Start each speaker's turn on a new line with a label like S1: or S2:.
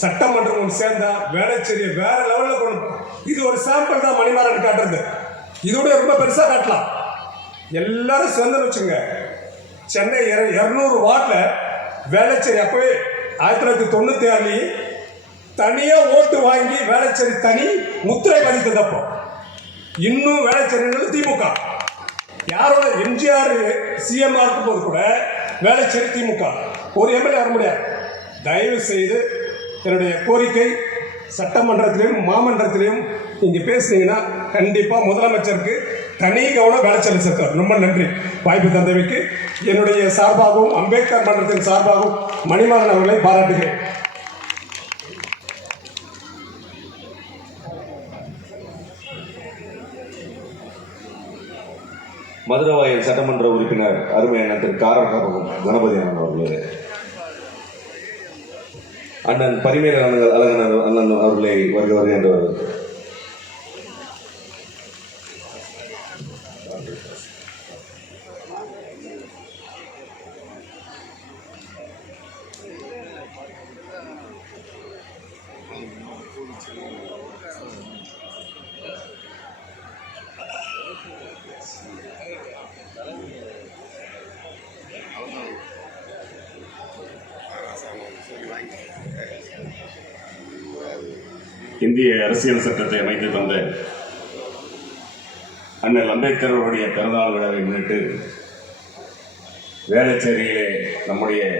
S1: சட்டமன்றம் ஒன்று சேர்ந்தா வேலைச்சேரியை வேற லெவலில் கொண்டு இது ஒரு சாம்பிள் தான் மணிமாறன் காட்டுறது. இதோட ரொம்ப பெருசாக காட்டலாம். எல்லாரும் சேர்ந்து வச்சுங்க சென்னை இர- வார்டில் வேலைச்சேரி அப்போவே ஆயிரத்தி தொள்ளாயிரத்தி தொண்ணூற்றி ஆறுலேயே தனியாக ஓட்டு வாங்கி வேலைச்சேரி தனி முத்திரை பதித்தது அப்போ இன்னும் வேலைச்சேரின்றது திமுக. யாரோட எம்ஜிஆர் சிஎம் இருக்கும் போது கூட வேலைச்சேரி திமுக. ஒரு எம்எல்ஏ வர முடியாது. தயவு செய்து என்னுடைய கோரிக்கை சட்டமன்றத்திலையும் மாமன்றத்திலையும் நீங்கள் பேசுனீங்கன்னா கண்டிப்பாக முதலமைச்சருக்கு தனி கவனம் வேலைச்சேரி சேர்த்தார் ரொம்ப நன்றி. வாய்ப்பு தந்தவைக்கு என்னுடைய சார்பாகவும் அம்பேத்கர் மன்றத்தின் சார்பாகவும் மணிமாறன் அவர்களை பாராட்டுகிறேன்.
S2: மதுரவாயல் சட்டமன்ற உறுப்பினர் அருமை திரு காரகாபகம் கணபதி அண்ணன் அவர்களே. அண்ணன் பரிமேல அண்ணன் அழகன் அண்ணன் அவர்களை வருக வருக என்று வருவது
S3: இந்திய அரசியல் சட்டத்தை அமைத்து தந்த அண்ணல் அம்பேத்கர் அவருடைய பிறந்தநாள் விழாவை முன்னிட்டு வேளச்சேரியிலே நம்முடைய